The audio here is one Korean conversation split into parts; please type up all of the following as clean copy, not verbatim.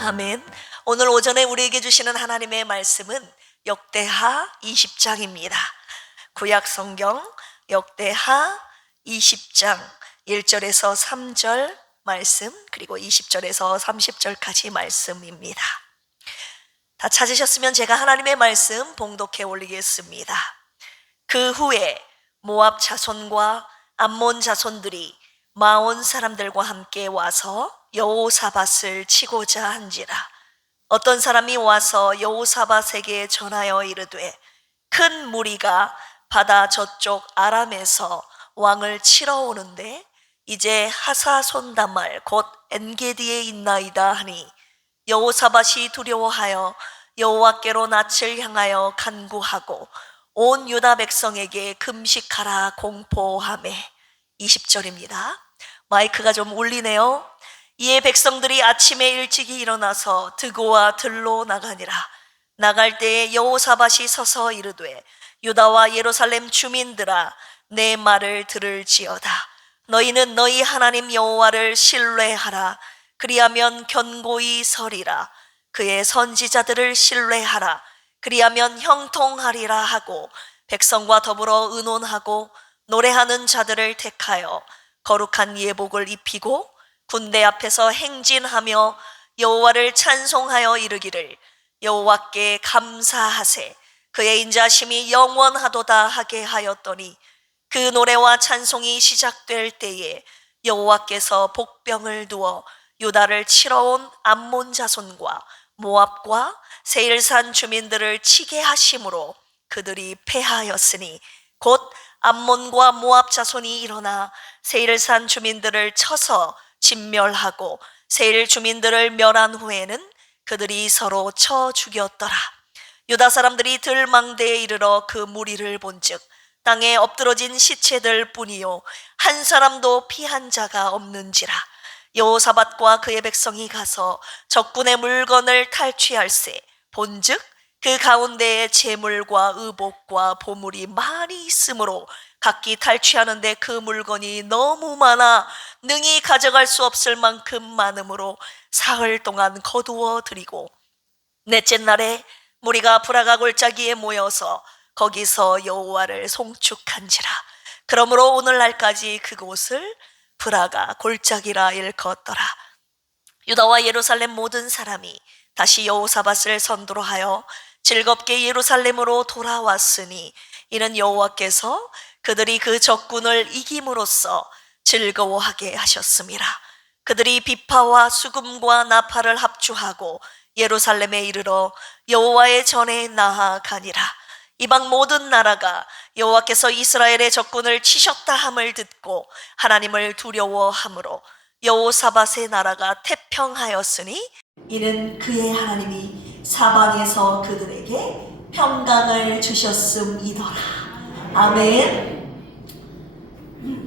아멘. 오늘 오전에 우리에게 주시는 하나님의 말씀은 역대하 20장입니다. 구약 성경 역대하 20장 1절에서 3절 말씀, 그리고 20절에서 30절까지 말씀입니다. 다 찾으셨으면 제가 하나님의 말씀 봉독해 올리겠습니다. 그 후에 모압 자손과 암몬 자손들이 마온 사람들과 함께 와서 여호사밧을 치고자 한지라. 어떤 사람이 와서 여호사밧에게 전하여 이르되, 큰 무리가 바다 저쪽 아람에서 왕을 치러 오는데 이제 하사손다말 곧 엔게디에 있나이다 하니, 여호사밧이 두려워하여 여호와께로 낯을 향하여 간구하고 온 유다 백성에게 금식하라 공포하매. 20절입니다. 마이크가 좀 울리네요. 이에 백성들이 아침에 일찍이 일어나서 드고와 들로 나가니라. 나갈 때에 여호사밧이 서서 이르되, 유다와 예루살렘 주민들아, 내 말을 들을지어다. 너희는 너희 하나님 여호와를 신뢰하라. 그리하면 견고히 서리라. 그의 선지자들을 신뢰하라. 그리하면 형통하리라 하고, 백성과 더불어 의논하고 노래하는 자들을 택하여 거룩한 예복을 입히고 군대 앞에서 행진하며 여호와를 찬송하여 이르기를, 여호와께 감사하세, 그의 인자심이 영원하도다 하게 하였더니, 그 노래와 찬송이 시작될 때에 여호와께서 복병을 두어 유다를 치러 온 암몬 자손과 모압과 세일산 주민들을 치게 하심으로 그들이 패하였으니, 곧 암몬과 모압 자손이 일어나 세일산 주민들을 쳐서 진멸하고 세일 주민들을 멸한 후에는 그들이 서로 쳐 죽였더라. 유다 사람들이 들망대에 이르러 그 무리를 본즉 땅에 엎드러진 시체들 뿐이요 한 사람도 피한 자가 없는지라. 여호사밧과 그의 백성이 가서 적군의 물건을 탈취할세 본즉 그 가운데에 재물과 의복과 보물이 많이 있으므로 각기 탈취하는데 그 물건이 너무 많아 능히 가져갈 수 없을 만큼 많으므로 사흘 동안 거두어 드리고, 넷째 날에 무리가 브라가 골짜기에 모여서 거기서 여호와를 송축한지라. 그러므로 오늘날까지 그곳을 브라가 골짜기라 일컫더라. 유다와 예루살렘 모든 사람이 다시 여호사밧을 선두로 하여 즐겁게 예루살렘으로 돌아왔으니, 이는 여호와께서 그들이 그 적군을 이김으로써 즐거워하게 하셨음이라. 그들이 비파와 수금과 나팔을 합주하고 예루살렘에 이르러 여호와의 전에 나아가니라. 이방 모든 나라가 여호와께서 이스라엘의 적군을 치셨다 함을 듣고 하나님을 두려워함으로 여호사밧의 나라가 태평하였으니, 이는 그의 하나님이 사방에서 그들에게 평강을 주셨음이더라. 아멘.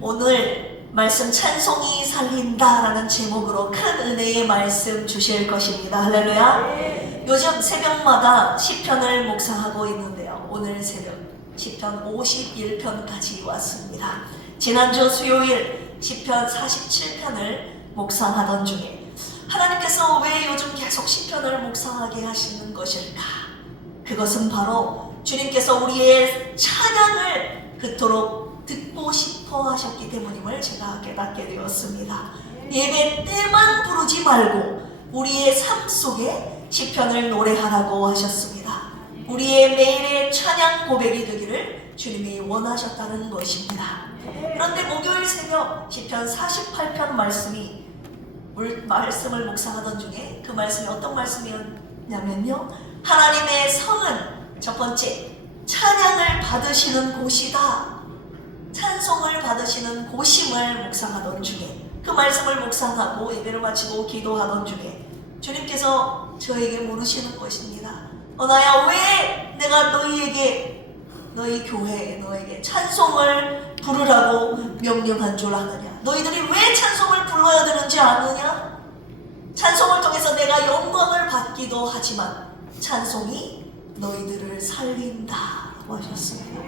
오늘 말씀 찬송이 살린다라는 제목으로 큰 은혜의 말씀 주실 것입니다. 할렐루야. 요즘 새벽마다 시편을 묵상하고 있는데요, 오늘 새벽 시편 51편까지 왔습니다. 지난주 수요일 시편 47편을 묵상하던 중에 하나님께서 왜 요즘 계속 시편을 묵상하게 하시는 것일까? 그것은 바로 주님께서 우리의 찬양을 그토록 듣고 싶어 하셨기 때문임을 제가 깨닫게 되었습니다. 예배 때만 부르지 말고 우리의 삶 속에 시편을 노래하라고 하셨습니다. 우리의 매일의 찬양 고백이 되기를 주님이 원하셨다는 것입니다. 그런데 목요일 새벽 시편 48편 말씀을 묵상하던 중에 그 말씀이 어떤 말씀이었냐면요, 하나님의 성은 첫 번째 찬양을 받으시는 곳이다, 찬송을 받으시는 곳임을 묵상하던 중에, 그 말씀을 묵상하고 예배를 마치고 기도하던 중에 주님께서 저에게 물으시는 것입니다. 나야, 왜 내가 너희 교회에 너에게 찬송을 부르라고 명령한 줄 아느냐? 너희들이 왜 찬송을 불러야 되는지 아느냐? 찬송을 통해서 내가 영광을 받기도 하지만 찬송이 너희들을 살린다라고 하셨습니다.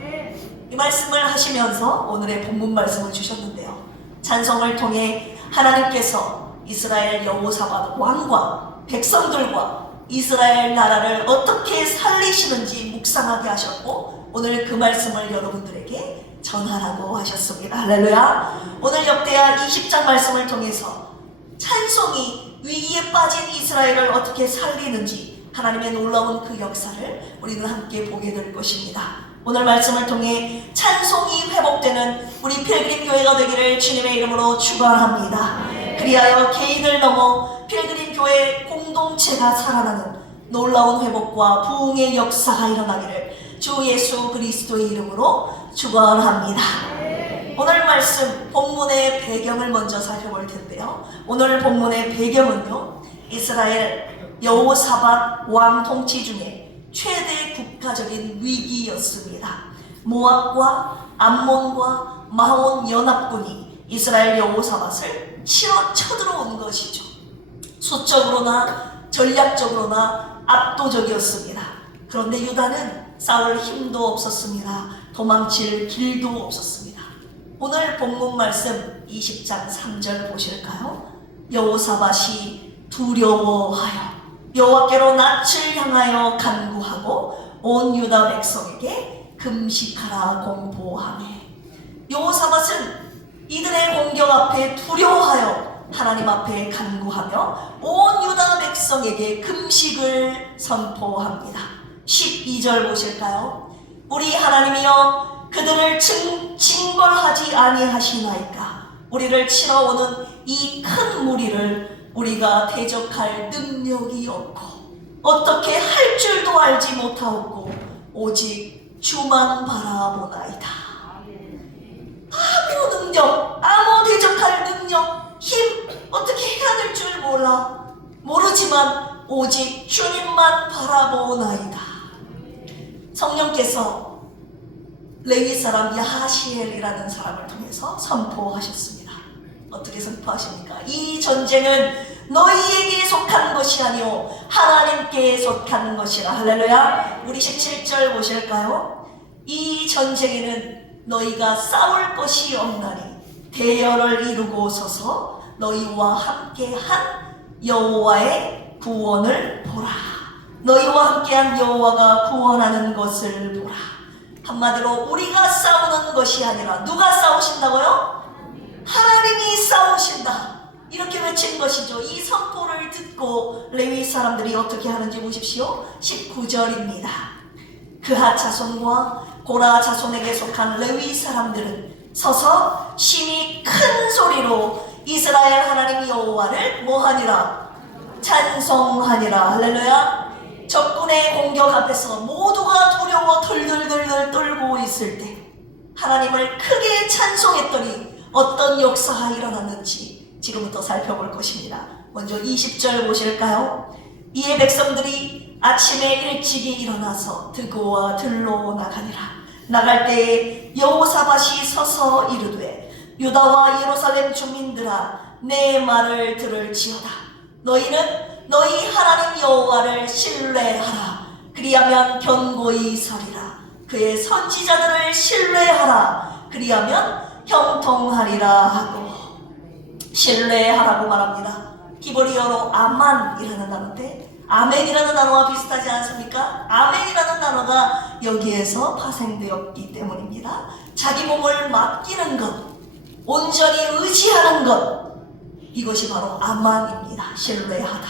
이 말씀을 하시면서 오늘의 본문 말씀을 주셨는데요, 찬송을 통해 하나님께서 이스라엘 여호사밧 왕과 백성들과 이스라엘 나라를 어떻게 살리시는지 묵상하게 하셨고 오늘 그 말씀을 여러분들에게 전하라고 하셨습니다. 할렐루야. 오늘 역대하 20장 말씀을 통해서 찬송이 위기에 빠진 이스라엘을 어떻게 살리는지 하나님의 놀라운 그 역사를 우리는 함께 보게 될 것입니다. 오늘 말씀을 통해 찬송이 회복되는 우리 필그림 교회가 되기를 주님의 이름으로 축원합니다. 그리하여 개인을 넘어 필그림 교회 공동체가 살아나는 놀라운 회복과 부흥의 역사가 일어나기를 주 예수 그리스도의 이름으로 축원합니다. 오늘 말씀 본문의 배경을 먼저 살펴볼 텐데요. 오늘 본문의 배경은요, 이스라엘 여호사밧 왕 통치 중에 최대 국가적인 위기였습니다. 모압과 암몬과 마온 연합군이 이스라엘 여호사밧을 치러 쳐들어온 것이죠. 수적으로나 전략적으로나 압도적이었습니다. 그런데 유다는 싸울 힘도 없었습니다. 도망칠 길도 없었습니다. 오늘 본문 말씀 20장 3절 보실까요? 여호사밧이 두려워하여 여호와께로 낯을 향하여 간구하고 온 유다 백성에게 금식하라 공포하매. 여호사밧은 이들의 공격 앞에 두려워하여 하나님 앞에 간구하며 온 유다 백성에게 금식을 선포합니다. 12절 보실까요? 우리 하나님이여 그들을 징벌하지 아니하시나이까. 우리를 치러 오는 이 큰 무리를 우리가 대적할 능력이 없고 어떻게 할 줄도 알지 못하옵고 오직 주만 바라보나이다. 아무 능력, 아무 대적할 능력, 힘 어떻게 해야 될 줄 모르지만 오직 주님만 바라보나이다. 성령께서 레위 사람 야하시엘이라는 사람을 통해서 선포하셨습니다. 어떻게 선포하십니까? 이 전쟁은 너희에게 속한 것이 아니오 하나님께 속한 것이라. 할렐루야. 우리 17절 보실까요? 이 전쟁에는 너희가 싸울 것이 없나니 대열을 이루고 서서 너희와 함께한 여호와의 구원을 보라. 너희와 함께한 여호와가 구원하는 것을 보라. 한마디로 우리가 싸우는 것이 아니라 누가 싸우신다고요? 하나님이 싸우신다. 이렇게 외친 것이죠. 이 선포를 듣고 레위 사람들이 어떻게 하는지 보십시오. 19절입니다. 그하 자손과 고라 자손에게 속한 레위 사람들은 서서 심히 큰 소리로 이스라엘 하나님 여호와를 뭐하니라? 찬송하니라. 할렐루야. 적군의 공격 앞에서 모두가 두려워 덜덜덜덜 떨고 있을 때 하나님을 크게 찬송했더니 어떤 역사가 일어났는지 지금부터 살펴볼 것입니다. 먼저 20절 보실까요? 이에 백성들이 아침에 일찍이 일어나서 드고와 들로 나가니라. 나갈 때에 여호사밧이 서서 이르되 유다와 예루살렘 주민들아 내 말을 들을지어다. 너희는 너희 하나님 여호와를 신뢰하라. 그리하면 견고히 서리라. 그의 선지자들을 신뢰하라. 그리하면 형통하리라 하고 신뢰하라고 말합니다. 히브리어로 아만이라는 단어인데 아멘이라는 단어와 비슷하지 않습니까? 아멘이라는 단어가 여기에서 파생되었기 때문입니다. 자기 몸을 맡기는 것, 온전히 의지하는 것, 이것이 바로 아만입니다. 신뢰하다.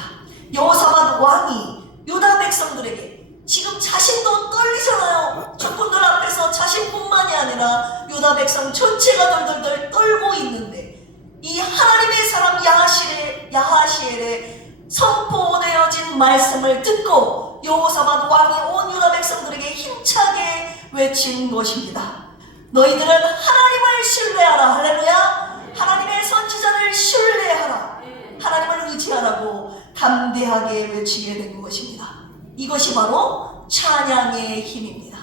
여호사밧 왕이 유다 백성들에게 지금 자신도 떨리잖아요. 적군들 앞에서 자신뿐만이 아니라 유다 백성 전체가 덜덜덜 떨고 있는데 이 하나님의 사람 야하시엘의 선포되어진 말씀을 듣고 여호사밧 왕이 온 유다 백성들에게 힘차게 외친 것입니다. 너희들은 하나님을 신뢰하라. 할렐루야. 하나님의 선지자를 신뢰하라. 하나님을 의지하라고 담대하게 외치게 된 것입니다. 이것이 바로 찬양의 힘입니다.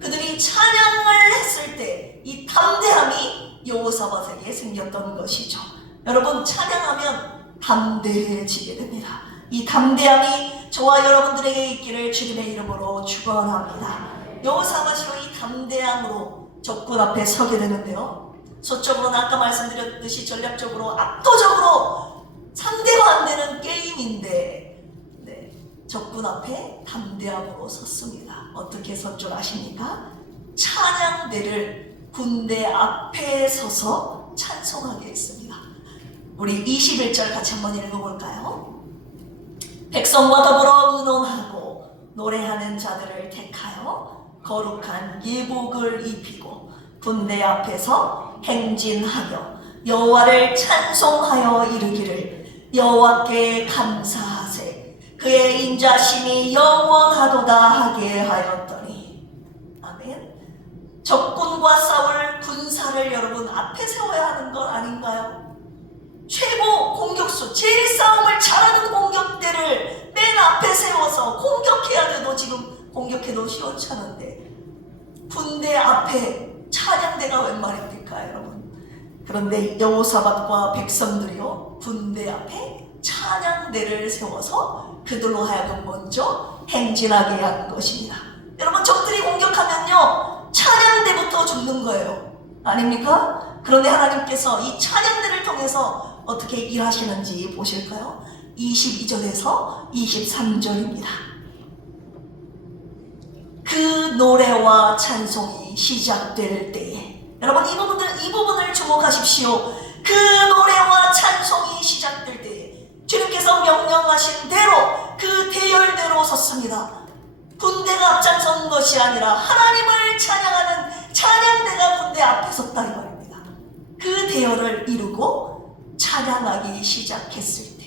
그들이 찬양을 했을 때 이 담대함이 여호사밧에게 생겼던 것이죠. 여러분, 찬양하면 담대해지게 됩니다. 이 담대함이 저와 여러분들에게 있기를 주님의 이름으로 축원합니다. 여호사밧으로 이 담대함으로 적군 앞에 서게 되는데요. 서쪽으로는 아까 말씀드렸듯이 전략적으로 압도적으로 상대가 안 되는 게임인데 네, 적군 앞에 담대함으로 섰습니다. 어떻게 선 줄 아십니까? 찬양대를 군대 앞에 서서 찬송하게 했습니다. 우리 21절 같이 한번 읽어볼까요? 백성과 더불어 의논하고 노래하는 자들을 택하여 거룩한 예복을 입히고 군대 앞에서 행진하며 여호와를 찬송하여 이르기를 여호와께 감사하세 그의 인자심이 영원하도다 하게 하였더니. 아멘. 적군과 싸울 군사를 여러분 앞에 세워야 하는 것 아닌가요? 최고 공격수, 제일 싸움을 잘하는 공격대를 맨 앞에 세워서 공격해야 돼도 지금 공격해도 시원찮은데 군대 앞에 찬양대가 웬 말입니까 여러분? 그런데 여호사밧과 백성들이요 군대 앞에 찬양대를 세워서 그들로 하여금 먼저 행진하게 한 것입니다. 여러분 적들이 공격하면요 찬양대부터 죽는 거예요. 아닙니까? 그런데 하나님께서 이 찬양대를 통해서 어떻게 일하시는지 보실까요? 22절에서 23절입니다. 그 노래와 찬송이 시작될 때에 여러분 이 부분을 주목하십시오. 그 노래와 찬송이 시작될 때에 주님께서 명령하신 대로 그 대열대로 섰습니다. 군대가 앞장선 것이 아니라 하나님을 찬양하는 찬양대가 군대 앞에 섰다 이 말입니다. 그 대열을 이루고 찬양하기 시작했을 때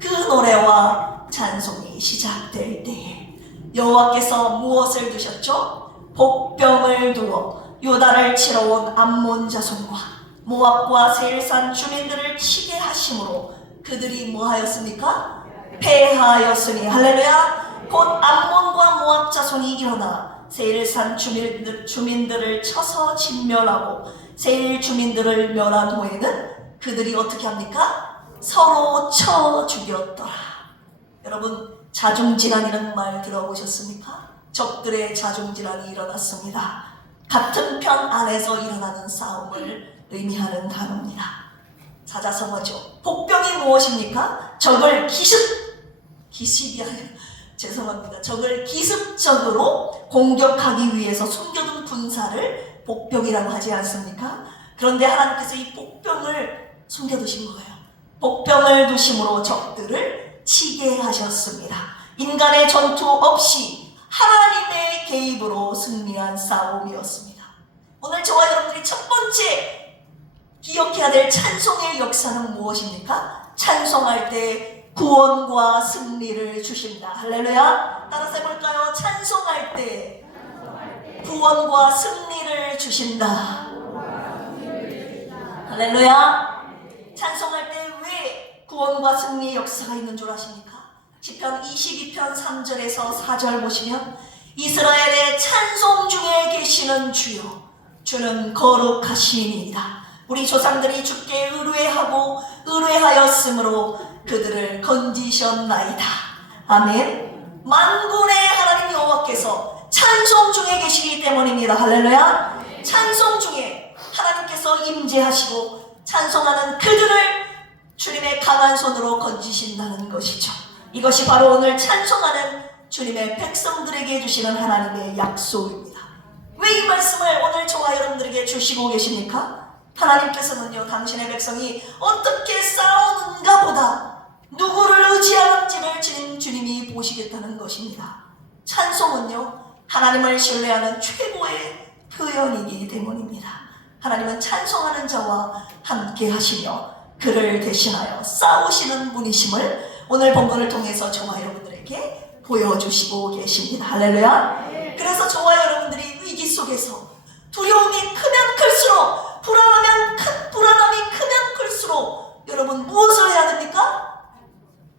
그 노래와 찬송이 시작될 때에 여호와께서 무엇을 두셨죠? 복병을 두어 유다를 치러 온 암몬 자손과 모압과 세일산 주민들을 치게 하심으로 그들이 뭐하였습니까? 패하였으니. 할렐루야. 곧 암몬과 모압 자손이 일어나 세일산 주민들을 쳐서 진멸하고 세일 주민들을 멸한 후에는 그들이 어떻게 합니까? 서로 쳐 죽였더라. 여러분 자중질환이라는 말 들어보셨습니까? 적들의 자중질환이 일어났습니다. 같은 편 안에서 일어나는 싸움을 의미하는 단어입니다. 사자성어죠. 복병이 무엇입니까? 적을 기습이 아니라 죄송합니다. 적을 기습적으로 공격하기 위해서 숨겨둔 군사를 복병이라고 하지 않습니까? 그런데 하나님께서 이 복병을 숨겨두신 거예요. 복병을 두심으로 적들을 치게 하셨습니다. 인간의 전투 없이 하나님의 개입으로 승리한 싸움이었습니다. 오늘 저와 여러분들이 첫 번째 기억해야 될 찬송의 역사는 무엇입니까? 찬송할 때 구원과 승리를 주신다. 할렐루야. 따라서 해볼까요? 찬송할 때 구원과 승리를 주신다. 할렐루야. 찬송할 때 왜 구원과 승리의 역사가 있는 줄 아십니까? 시편 22편 3절에서 4절 보시면 이스라엘의 찬송 중에 계시는 주여 주는 거룩하시니이다. 우리 조상들이 주께 의뢰하였으므로 그들을 건지셨나이다. 아멘. 만군의 하나님 여호와께서 찬송 중에 계시기 때문입니다. 할렐루야. 찬송 중에 하나님께서 임재하시고 찬송하는 그들을 주님의 강한 손으로 건지신다는 것이죠. 이것이 바로 오늘 찬송하는 주님의 백성들에게 주시는 하나님의 약속입니다. 왜 이 말씀을 오늘 저와 여러분들에게 주시고 계십니까? 하나님께서는요 당신의 백성이 어떻게 싸우는가 보다 누구를 의지하는지를 주님이 보시겠다는 것입니다. 찬송은요 하나님을 신뢰하는 최고의 표현이기 때문입니다. 하나님은 찬송하는 자와 함께 하시며 그를 대신하여 싸우시는 분이심을 오늘 본문을 통해서 저와 여러분들에게 보여주시고 계십니다. 할렐루야. 그래서 저와 여러분들이 위기 속에서 두려움이 크면 클수록 불안함이 크면 클수록 여러분 무엇을 해야 됩니까?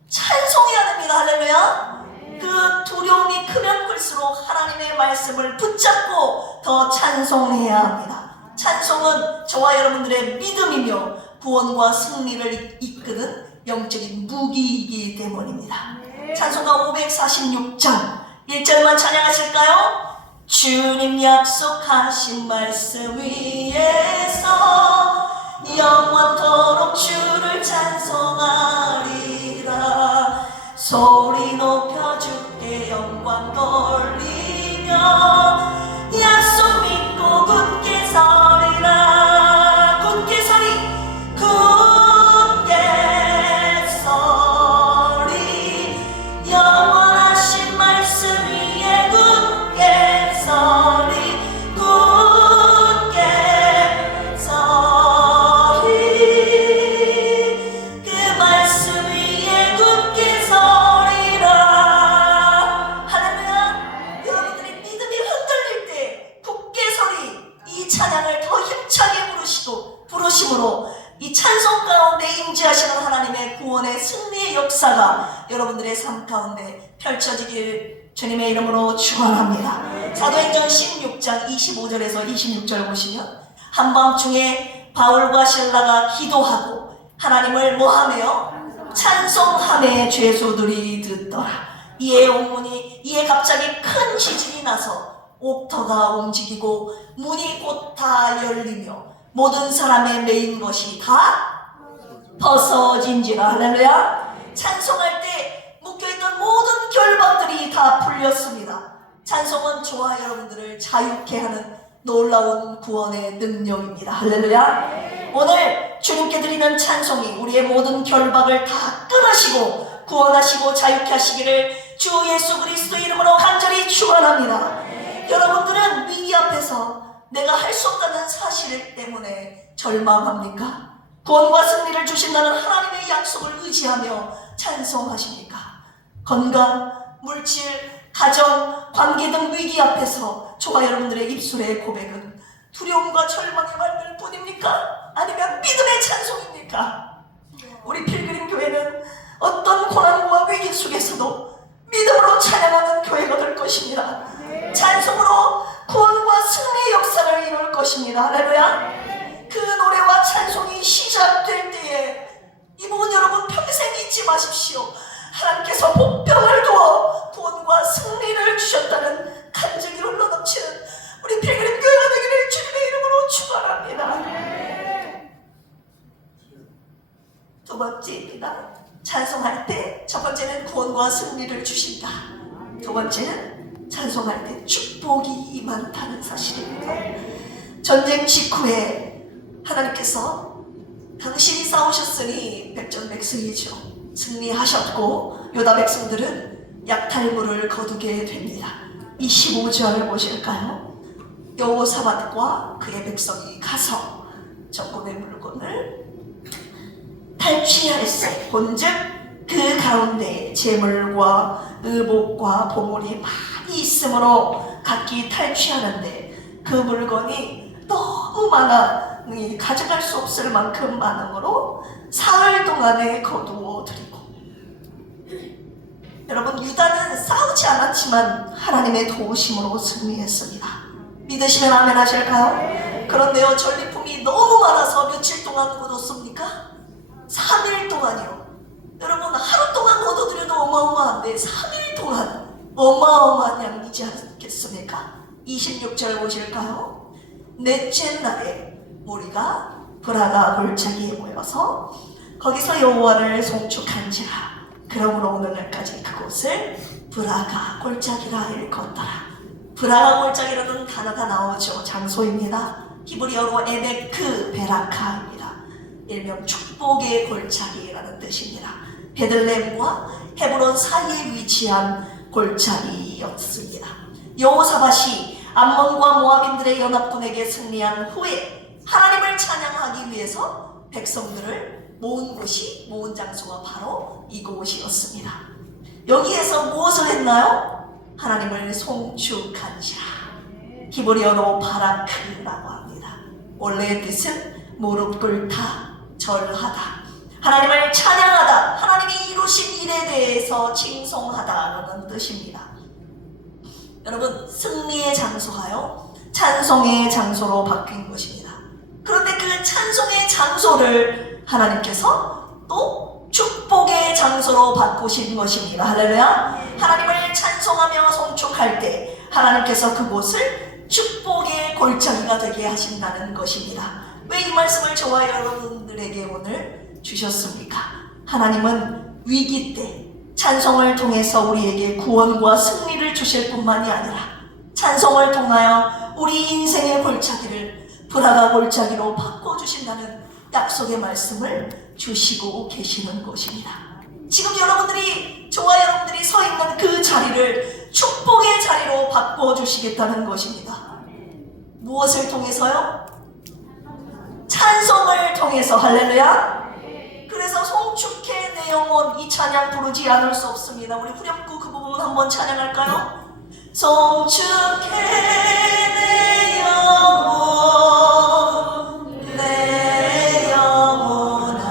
찬송해야 됩니다. 할렐루야. 그 두려움이 크면 클수록 하나님의 말씀을 붙잡고 더 찬송해야 합니다. 찬송은 저와 여러분들의 믿음이며 구원과 승리를 이끄는 영적인 무기이기 때문입니다. 찬송가 546장 1절만 찬양하실까요? 주님 약속하신 말씀 위에서 영원토록 주를 찬송하리라. 소리 높여 주께 영광 돌리며 약속 믿고 굳게 서리라. 굳게 서리 굳게 서리. 영원하신 말씀 위에 굳게 서리. 굳게 서리. 그 말씀 위에 굳게 서리라. 할렐루야. 여러분들이 믿음이 흔들릴 때 굳게 서리, 이 찬양을 더 힘차게 부르심으로 이 찬송 가운데 임재하시는 하나님의 구원의 승리의 역사가 여러분들의 삶 가운데 펼쳐지길 주님의 이름으로 축원합니다. 사도행전 16장 25절에서 26절 보시면 한밤중에 바울과 실라가 기도하고 하나님을 뭐하며 찬송하며 죄수들이 듣더라. 이에 갑자기 큰 지진이 나서 옥터가 움직이고 문이 곧 다 열리며 모든 사람의 메인 것이 다 벗어진지라. 할렐루야. 찬송할 때 묶여있던 모든 결박들이 다 풀렸습니다. 찬송은 저와 여러분들을 자유케 하는 놀라운 구원의 능력입니다. 할렐루야. 오늘 주님께 드리는 찬송이 우리의 모든 결박을 다 끊으시고 구원하시고 자유케 하시기를 주 예수 그리스도 이름으로 간절히 축원합니다. 여러분들은 위기 앞에서 내가 할 수 없다는 사실 때문에 절망합니까? 구원과 승리를 주신다는 하나님의 약속을 의지하며 찬송하십니까? 건강, 물질, 가정, 관계 등 위기 앞에서 저와 여러분들의 입술의 고백은 두려움과 절망의 말들 뿐입니까? 아니면 믿음의 찬송입니까? 우리 필그림 교회는 어떤 고난과 위기 속에서도 믿음으로 찬양하는 교회가 될 것입니다. 찬송으로 구원과 승리의 역사를 이룰 것입니다. 할렐루야. 그 노래와 찬송이 시작될 때에 이 부분 여러분 평생 잊지 마십시오. 하나님께서 복병을 두어 구원과 승리를 주셨다는 간증이 흘러넘치는 우리 필그림 교회가 되기를 주님의 이름으로 축원합니다. 두 번째입니다. 찬송할 때 첫 번째는 구원과 승리를 주신다. 두 번째는 찬송할 때 축복이 많다는 사실입니다. 전쟁 직후에 하나님께서 당신이 싸우셨으니 백전백승이죠. 승리하셨고 유다 백성들은 약탈물을 거두게 됩니다. 25절 보실까요? 여호사밧과 그의 백성이 가서 적군의 물건을 탈취할세. 본즉 그 가운데 재물과 의복과 보물이 많이 있으므로 각기 탈취하는데 그 물건이 너무 많으니 가져갈 수 없을 만큼 많으므로 사흘 동안에 거두어 드리고. 여러분, 유다는 싸우지 않았지만 하나님의 도우심으로 승리했습니다. 믿으시면 아멘 하실까요? 그런데요, 전리품이 너무 많아서 며칠 동안 거뒀습니까? 3일 동안이요. 여러분, 하루 동안 거둬들여도 어마어마한데 3일 동안 어마어마한 양이지 않겠습니까? 26절 보실까요? 넷째 날에 무리가 브라가 골짜기에 모여서 거기서 여호와를 송축한지라. 그러므로 오늘날까지 그곳을 브라가 골짜기라 일컫더라. 브라가 골짜기라는 단어가 나오죠. 장소입니다. 히브리어로 에메크 베라카입니다. 일명 축복의 골짜기라는 뜻입니다. 베들레헴과 헤브론 사이에 위치한 골짜기였습니다. 여호사밧이 암몬과 모압인들의 연합군에게 승리한 후에 하나님을 찬양하기 위해서 백성들을 모은 장소가 바로 이곳이었습니다. 여기에서 무엇을 했나요? 하나님을 송축한지라. 히브리어로 바라크라고 합니다. 원래의 뜻은 무릎 꿇다, 절하다, 하나님을 찬양하다, 하나님이 이루신 일에 대해서 칭송하다라는 뜻입니다. 여러분, 승리의 장소가요, 찬송의 장소로 바뀐 것입니다. 그런데 그 찬송의 장소를 하나님께서 또 축복의 장소로 바꾸신 것입니다. 할렐루야. 하나님을 찬송하며 송축할 때 하나님께서 그곳을 축복의 골짜기가 되게 하신다는 것입니다. 왜 이 말씀을 저와 여러분들에게 오늘 주셨습니까? 하나님은 위기 때 찬송을 통해서 우리에게 구원과 승리를 주실 뿐만이 아니라 찬송을 통하여 우리 인생의 골짜기를 불화가 골짜기로 바꿔주신다는 약속의 말씀을 주시고 계시는 것입니다. 지금 여러분들이, 저와 여러분들이 서 있는 그 자리를 축복의 자리로 바꿔주시겠다는 것입니다. 무엇을 통해서요? 찬송을 통해서. 할렐루야. 그래서 송축해 내 영혼, 이 찬양 부르지 않을 수 없습니다. 우리 후렴구 그 부분 한번 찬양할까요? 송축해 내 영혼, 내 영혼아,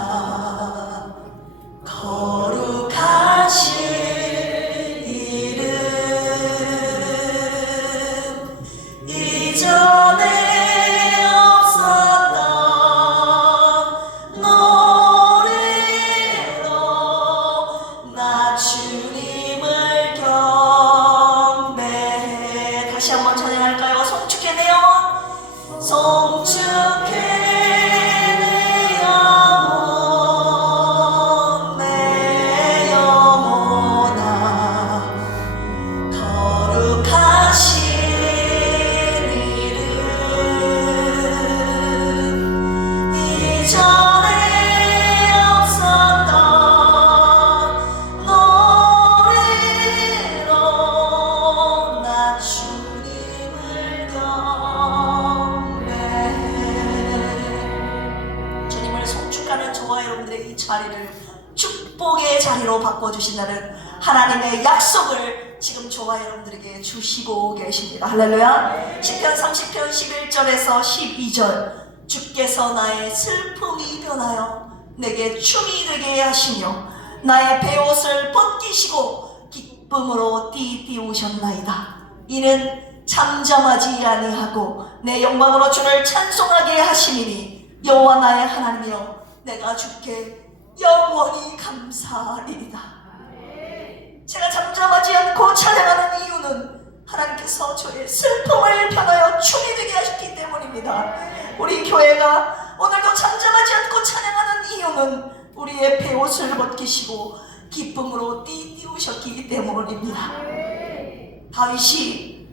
거룩하신 이름 이전에 주님을 경배해. 다시 한번 찬양할까요? 송축해 내 영혼, 송축해 내 영혼, 내 영혼아, 거룩하신 이름 이전에 저와 여러분들의 이 자리를 축복의 자리로 바꿔주신다는 하나님의 약속을 지금 저와 여러분들에게 주시고 계십니다. 할렐루야. 시편 30편 11절에서 12절, 주께서 나의 슬픔이 변하여 내게 춤이 되게 하시며 나의 베옷을 벗기시고 기쁨으로 띠띠우셨나이다. 이는 잠잠하지 아니하고 내 영광으로 주를 찬송하게 하심이니 여호와 나의 하나님이여 내가 주께 영원히 감사하리이다. 제가 잠잠하지 않고 찬양하는 이유는 하나님께서 저의 슬픔을 변하여 춤이 되게 하셨기 때문입니다. 우리 교회가 오늘도 잠잠하지 않고 찬양하는 이유는 우리의 베옷을 벗기시고 기쁨으로 띠띠우셨기 때문입니다. 다윗이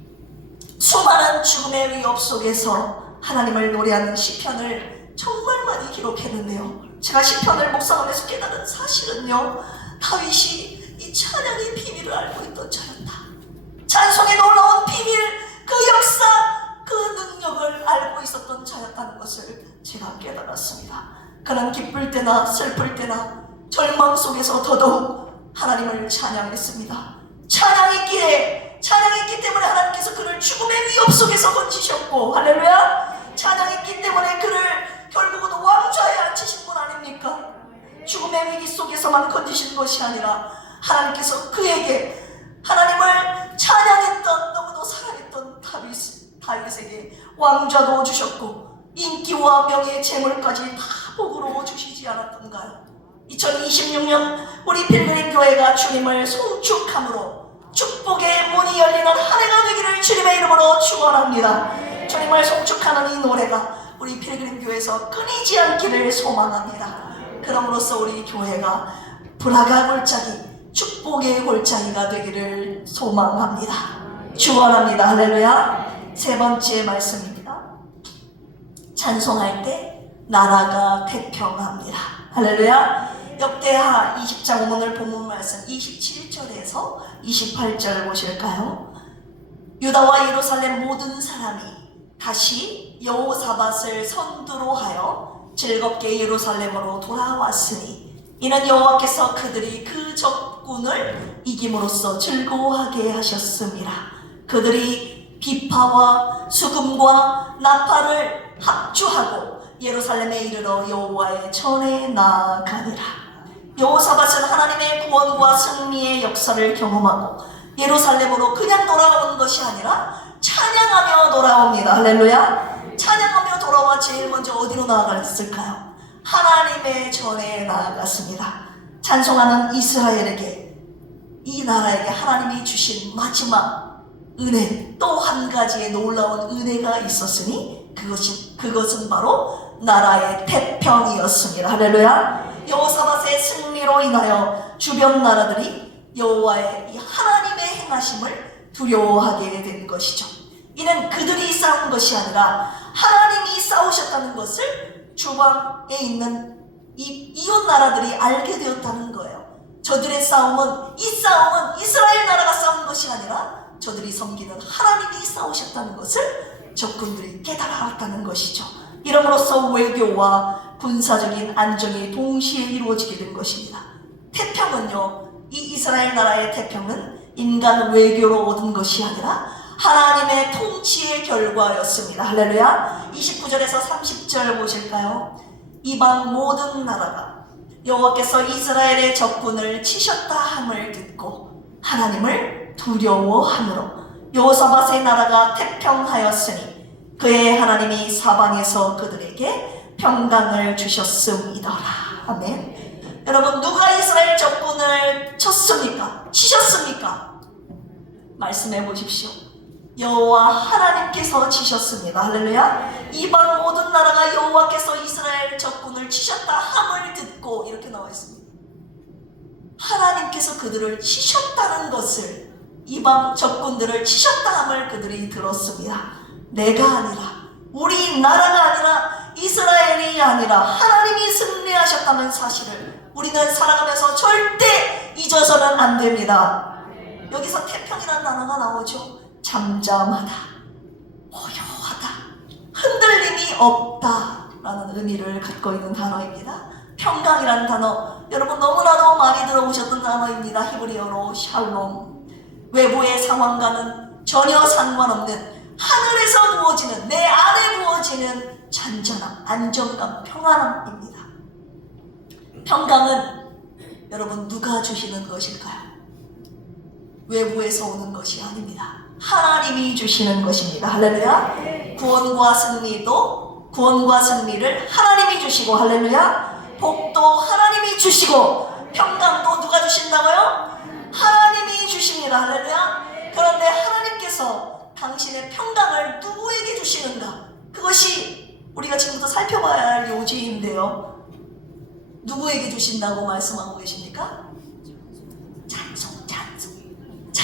수많은 죽음의 위협 속에서 하나님을 노래하는 시편을 정말 많이 기록했는데요, 제가 시편을 묵상하면서 깨달은 사실은요, 다윗이 이 찬양의 비밀을 알고 있던 자였다. 찬송의 놀라운 비밀, 그 역사, 그 능력을 알고 있었던 자였다는 것을 제가 깨달았습니다. 그는 기쁠 때나 슬플 때나 절망 속에서 더더욱 하나님을 찬양했습니다. 찬양했기 때문에 하나님께서 그를 죽음의 위협 속에서 건지셨고, 할렐루야. 찬양했기 때문에 그를 결국은 왕좌에 앉히신 분 아닙니까? 죽음의 위기 속에서만 건지신 것이 아니라 하나님께서 그에게 하나님을 찬양했던, 너무도 사랑했던 다윗에게 왕좌도 주셨고 인기와 명예, 재물까지 다 복으로 주시지 않았던가요? 2026년 우리 필그림 교회가 주님을 송축함으로 축복의 문이 열리는 한 해가 되기를 주님의 이름으로 축원합니다. 주님을 송축하는 이 노래가 우리 필그림 교회에서 끊이지 않기를 소망합니다. 그럼으로써 우리 교회가 불화가 골짜기, 축복의 골짜기가 되기를 소망합니다. 축원합니다. 할렐루야. 세 번째 말씀입니다. 찬송할 때 나라가 태평합니다. 할렐루야. 역대하 20장 5문을 본문 말씀 27절에서 28절 보실까요? 유다와 예루살렘 모든 사람이 다시 여호사밧을 선두로 하여 즐겁게 예루살렘으로 돌아왔으니 이는 여호와께서 그들이 그 적군을 이김으로써 즐거워하게 하셨습니다. 그들이 비파와 수금과 나팔을 합주하고 예루살렘에 이르러 여호와의 전에 나아가니라. 여호사밧은 하나님의 구원과 승리의 역사를 경험하고 예루살렘으로 그냥 돌아온 것이 아니라 찬양하며 돌아옵니다. 할렐루야. 찬양하며 돌아와 제일 먼저 어디로 나아갔을까요? 하나님의 전에 나아갔습니다. 찬송하는 이스라엘에게, 이 나라에게 하나님이 주신 마지막 은혜, 또 한 가지의 놀라운 은혜가 있었으니 그것은 바로 나라의 태평이었습니다. 할렐루야. 여호사밧의 승리로 인하여 주변 나라들이 여호와의 이 하나님의 행하심을 두려워하게 된 것이죠. 이는 그들이 싸운 것이 아니라 하나님이 싸우셨다는 것을 주방에 있는 이 이웃 나라들이 알게 되었다는 거예요. 저들의 싸움은 이스라엘 나라가 싸운 것이 아니라 저들이 섬기는 하나님이 싸우셨다는 것을 적군들이 깨달았다는 것이죠. 이름으로써 외교와 군사적인 안정이 동시에 이루어지게 된 것입니다. 태평은요, 이 이스라엘 나라의 태평은 인간 외교로 얻은 것이 아니라 하나님의 통치의 결과였습니다. 할렐루야. 29절에서 30절 보실까요? 이방 모든 나라가 여호와께서 이스라엘의 적군을 치셨다 함을 듣고 하나님을 두려워함으로 여호사밧의 나라가 태평하였으니 그의 하나님이 사방에서 그들에게 평강을 주셨음이더라. 아멘. 여러분, 누가 이스라엘 적군을 쳤습니까? 치셨습니까? 말씀해 보십시오. 여호와 하나님께서 치셨습니다. 할렐루야. 이방 모든 나라가 여호와께서 이스라엘 적군을 치셨다 함을 듣고 이렇게 나와 있습니다. 하나님께서 그들을 치셨다는 것을, 이방 적군들을 치셨다 함을 그들이 들었습니다. 내가 아니라, 우리 나라가 아니라, 이스라엘이 아니라 하나님이 승리하셨다는 사실을 우리는 살아가면서 절대 잊어서는 안 됩니다. 여기서 태평이라는 단어가 나오죠. 잠잠하다, 고요하다, 흔들림이 없다라는 의미를 갖고 있는 단어입니다. 평강이라는 단어, 여러분 너무나도 많이 들어보셨던 단어입니다. 히브리어로 샬롬. 외부의 상황과는 전혀 상관없는 하늘에서 부어지는, 내 안에 부어지는 잔잔함, 안정감, 평안함입니다. 평강은 여러분 누가 주시는 것일까요? 외부에서 오는 것이 아닙니다. 하나님이 주시는 것입니다. 할렐루야. 구원과 승리를 하나님이 주시고, 할렐루야. 복도 하나님이 주시고, 평강도 누가 주신다고요? 하나님이 주십니다. 할렐루야. 그런데 하나님께서 당신의 평강을 누구에게 주시는가? 그것이 우리가 지금부터 살펴봐야 할 요지인데요. 누구에게 주신다고 말씀하고 계십니까?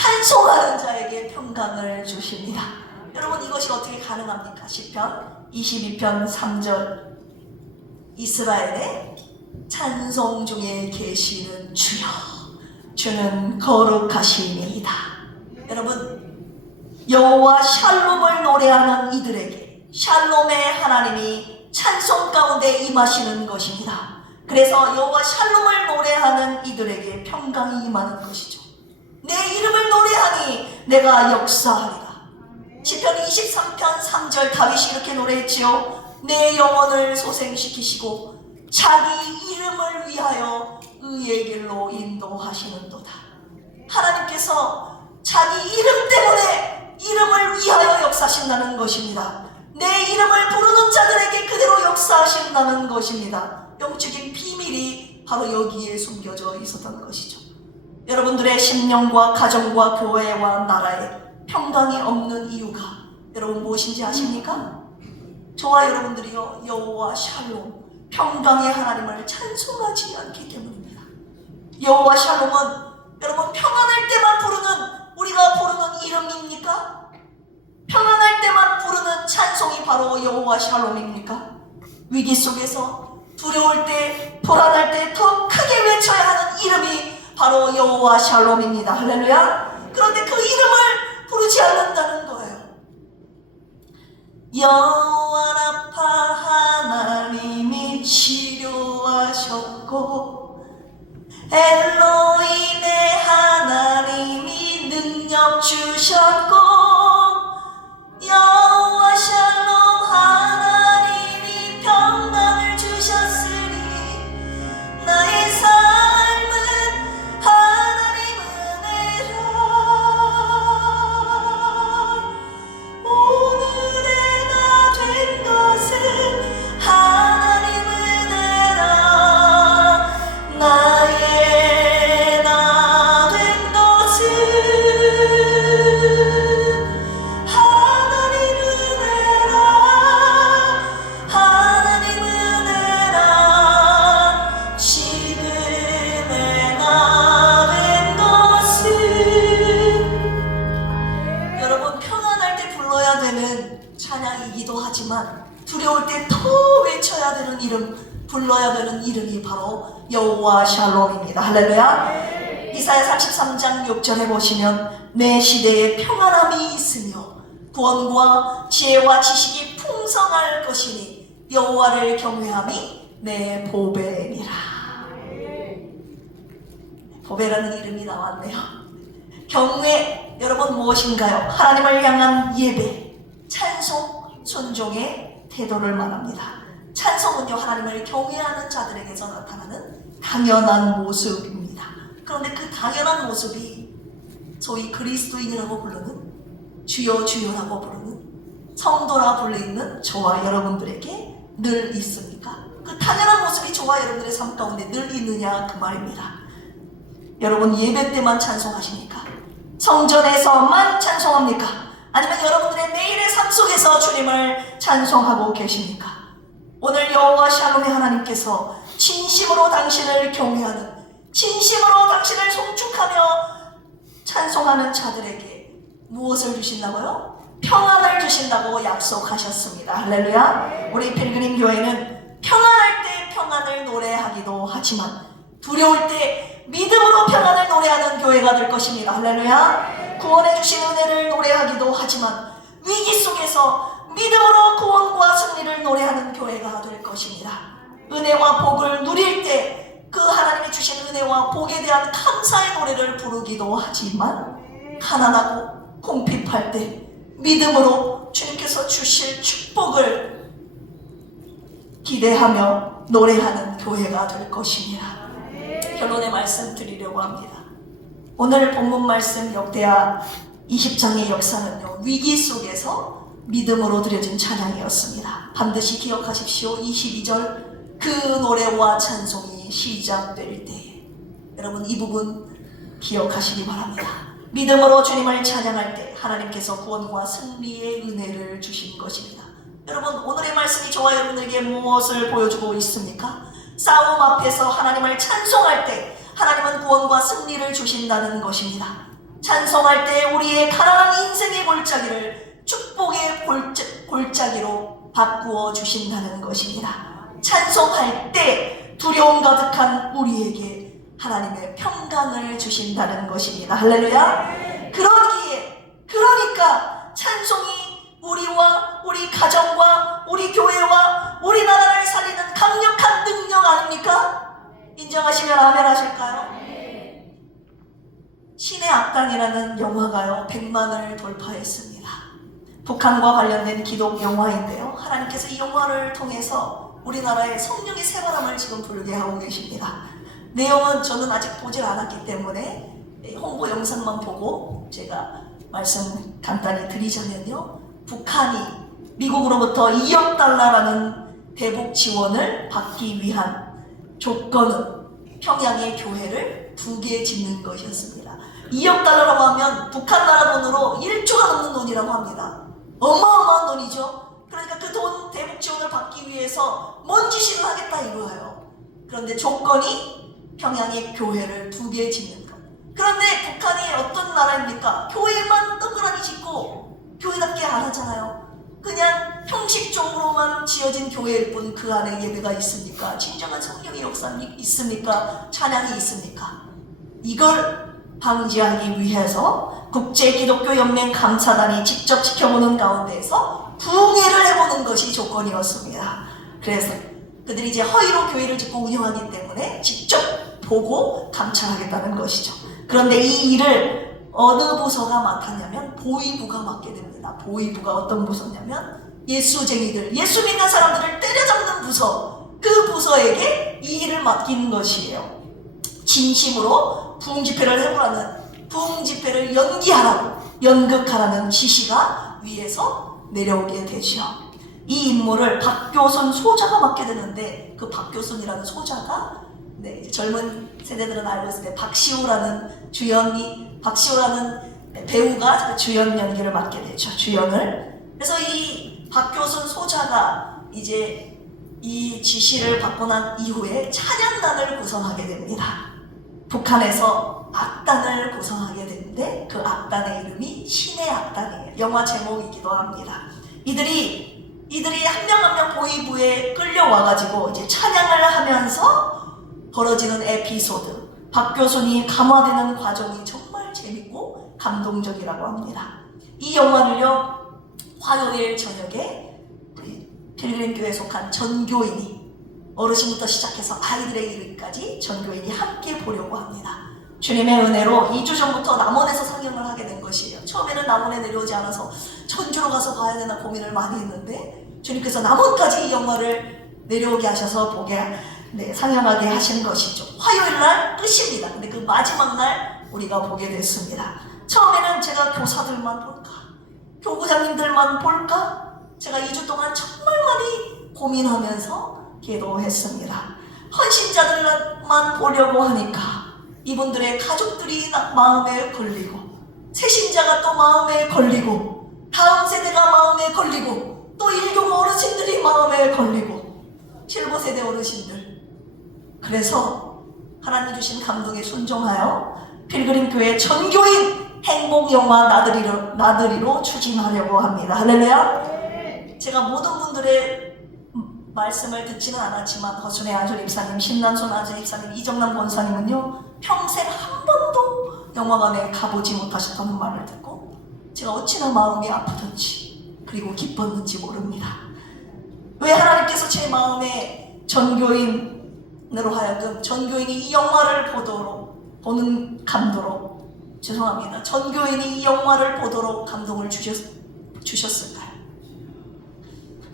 찬송하는 자에게 평강을 주십니다. 여러분, 이것이 어떻게 가능합니까? 시편 22편 3절, 이스라엘의 찬송 중에 계시는 주여, 주는 거룩하시니이다. 여러분, 여호와 샬롬을 노래하는 이들에게 샬롬의 하나님이 찬송 가운데 임하시는 것입니다. 그래서 여호와 샬롬을 노래하는 이들에게 평강이 임하는 것이죠. 내 이름을 노래하니 내가 역사하리라. 시편 23편 3절, 다윗이 이렇게 노래했지요. 내 영혼을 소생시키시고 자기 이름을 위하여 의의 길로 인도하시는도다. 하나님께서 자기 이름 때문에, 이름을 위하여 역사하신다는 것입니다. 내 이름을 부르는 자들에게 그대로 역사하신다는 것입니다. 영적인 비밀이 바로 여기에 숨겨져 있었던 것이죠. 여러분들의 심령과 가정과 교회와 나라에 평강이 없는 이유가 여러분 무엇인지 아십니까? 저와 여러분들이요, 여호와 샬롬, 평강의 하나님을 찬송하지 않기 때문입니다. 여호와 샬롬은 여러분 평안할 때만 부르는, 우리가 부르는 이름입니까? 평안할 때만 부르는 찬송이 바로 여호와 샬롬입니까? 위기 속에서, 두려울 때, 불안할 때 더 크게 외쳐야 하는 이름이 바로 여호와 샬롬입니다. 할렐루야. 그런데 그 이름을 부르지 않는다는 거예요. 여호와 라파 하나님이 치료하셨고, 엘로힘의 하나님이 능력 주셨고, 여호와 샬롬 하나님이 평강을 주셨으니 나의 삶은 하나님 은혜라. 오늘의 나 된 것은 하나님 은혜라. 나의 나 모르지만 두려울 때 더 외쳐야 되는 이름, 불러야 되는 이름이 바로 여호와 샬롬입니다. 할렐루야. 이사야 33장 6절에 보시면 내 시대에 평안함이 있으며 구원과 지혜와 지식이 풍성할 것이니 여호와를 경외함이 내 보배니라. 보배라는 이름이 나왔네요. 경외, 여러분 무엇인가요? 하나님을 향한 예배, 찬송, 순종의 태도를 말합니다. 찬송은요, 하나님을 경외하는 자들에게서 나타나는 당연한 모습입니다. 그런데 그 당연한 모습이 소위 그리스도인이라고 부르는, 주여 주여라고 부르는, 성도라 불리는 저와 여러분들에게 늘 있습니까? 그 당연한 모습이 저와 여러분들의 삶 가운데 늘 있느냐 그 말입니다. 여러분 예배 때만 찬송하십니까? 성전에서만 찬송합니까? 아니면 여러분들의 매일의 삶 속에서 주님을 찬송하고 계십니까? 오늘 여호와 샬롬의 하나님께서 진심으로 당신을 경외하는, 진심으로 당신을 송축하며 찬송하는 자들에게 무엇을 주신다고요? 평안을 주신다고 약속하셨습니다. 할렐루야. 우리 필그림 교회는 평안할 때 평안을 노래하기도 하지만 두려울 때 믿음으로 평안을 노래하는 교회가 될 것입니다. 할렐루야. 구원해 주신 은혜를 노래하기도 하지만 위기 속에서 믿음으로 구원과 승리를 노래하는 교회가 될 것입니다. 은혜와 복을 누릴 때 그 하나님이 주신 은혜와 복에 대한 감사의 노래를 부르기도 하지만 가난하고 궁핍할 때 믿음으로 주님께서 주실 축복을 기대하며 노래하는 교회가 될 것입니다. 결론의 말씀 드리려고 합니다. 오늘 본문 말씀 역대하 20장의 역사는요, 위기 속에서 믿음으로 드려진 찬양이었습니다. 반드시 기억하십시오. 22절 그 노래와 찬송이 시작될 때, 여러분 이 부분 기억하시기 바랍니다. 믿음으로 주님을 찬양할 때 하나님께서 구원과 승리의 은혜를 주신 것입니다. 여러분 오늘의 말씀이 저와 여러분에게 무엇을 보여주고 있습니까? 싸움 앞에서 하나님을 찬송할 때 하나님은 구원과 승리를 주신다는 것입니다. 찬송할 때 우리의 가난한 인생의 골짜기를 축복의 골짜기로 바꾸어 주신다는 것입니다. 찬송할 때 두려움 가득한 우리에게 하나님의 평강을 주신다는 것입니다. 할렐루야. 그러니까 찬송이 우리와 우리 가정과 우리 교회와 우리나라를 살리는 강력한 능력 아닙니까? 인정하시면 아멘 하실까요? 신의 악당이라는 영화가요 100만을 돌파했습니다. 북한과 관련된 기독 영화인데요, 하나님께서 이 영화를 통해서 우리나라에 성령의 새바람을 지금 불게 하고 계십니다. 내용은 저는 아직 보질 않았기 때문에 홍보 영상만 보고 제가 말씀 간단히 드리자면요, 북한이 미국으로부터 2억 달러라는 대북 지원을 받기 위한 조건은 평양의 교회를 2개 짓는 것이었습니다. 2억 달러라고 하면 북한 나라 돈으로 1조가 넘는 돈이라고 합니다. 어마어마한 돈이죠. 그러니까 그 돈 대북 지원을 받기 위해서 뭔 짓을 하겠다 이거예요. 그런데 조건이 평양의 교회를 2개 짓는 것. 그런데 북한이 어떤 나라입니까? 교회만 동그라미 짓고 교회답게 안 하잖아요. 그냥 형식적으로만 지어진 교회일 뿐 그 안에 예배가 있습니까? 진정한 성령의 역사는 있습니까? 찬양이 있습니까? 이걸 방지하기 위해서 국제기독교연맹 감사단이 직접 지켜보는 가운데에서 부흥회를 해보는 것이 조건이었습니다. 그래서 그들이 이제 허위로 교회를 짓고 운영하기 때문에 직접 보고 감찰하겠다는 것이죠. 그런데 이 일을 어느 부서가 맡았냐면 보위부가 맡게 됩니다. 보위부가 어떤 부서냐면 예수쟁이들, 예수 믿는 사람들을 때려잡는 부서, 그 부서에게 이 일을 맡긴 것이에요. 진심으로 부흥집회를 해보라는, 부흥집회를 연극하라는 지시가 위에서 내려오게 되죠. 이 임무를 박교순 소자가 맡게 되는데, 그 박교순이라는 소자가 젊은 세대들은 알고 있을 때 박시우라는 배우가 주연 연기를 맡게 되죠. 주연을. 그래서 이 박교순 소자가 이제 이 지시를 받고 난 이후에 찬양단을 구성하게 됩니다. 북한에서 악단을 구성하게 되는데 그 악단의 이름이 신의 악단이에요. 영화 제목이기도 합니다. 이들이 이들이 한 명 한 명 보이부에 끌려와가지고 이제 찬양을 하면서 벌어지는 에피소드, 박교순이 감화되는 과정이 정말 재밌고 감동적이라고 합니다. 이 영화를요, 화요일 저녁에 우리 필그림교회에 속한 전교인이, 어르신부터 시작해서 아이들의 이르기까지 전교인이 함께 보려고 합니다. 주님의 은혜로 2주 전부터 남원에서 상영을 하게 된 것이에요. 처음에는 남원에 내려오지 않아서 전주로 가서 봐야 되나 고민을 많이 했는데 주님께서 남원까지 이 영화를 내려오게 하셔서 상영하게 하신 것이죠. 화요일날 끝입니다. 근데 그 마지막 날 우리가 보게 됐습니다. 처음에는 제가 교사들만 볼까? 교구장님들만 볼까? 제가 2주 동안 정말 많이 고민하면서 기도했습니다. 헌신자들만 보려고 하니까 이분들의 가족들이 마음에 걸리고, 새신자가 또 마음에 걸리고, 다음 세대가 마음에 걸리고, 또 일교 어르신들이 마음에 걸리고, 실버 세대 어르신들. 그래서 하나님 주신 감동에 순종하여 필그림교회 전교인 행복영화 나들이로 추진하려고 합니다. 할렐루야. 제가 모든 분들의 말씀을 듣지는 않았지만 허순의 아주 입사님, 신난손 아주 입사님, 이정남 권사님은요 평생 한 번도 영화관에 가보지 못하셨다는 말을 듣고 제가 어찌나 마음이 아프던지 그리고 기뻤는지 모릅니다. 왜 하나님께서 제 마음에 전교인으로 하여금 전교인이 이 영화를 보는 감도로, 죄송합니다, 전교인이 이 영화를 보도록 감동을 주셨을까요?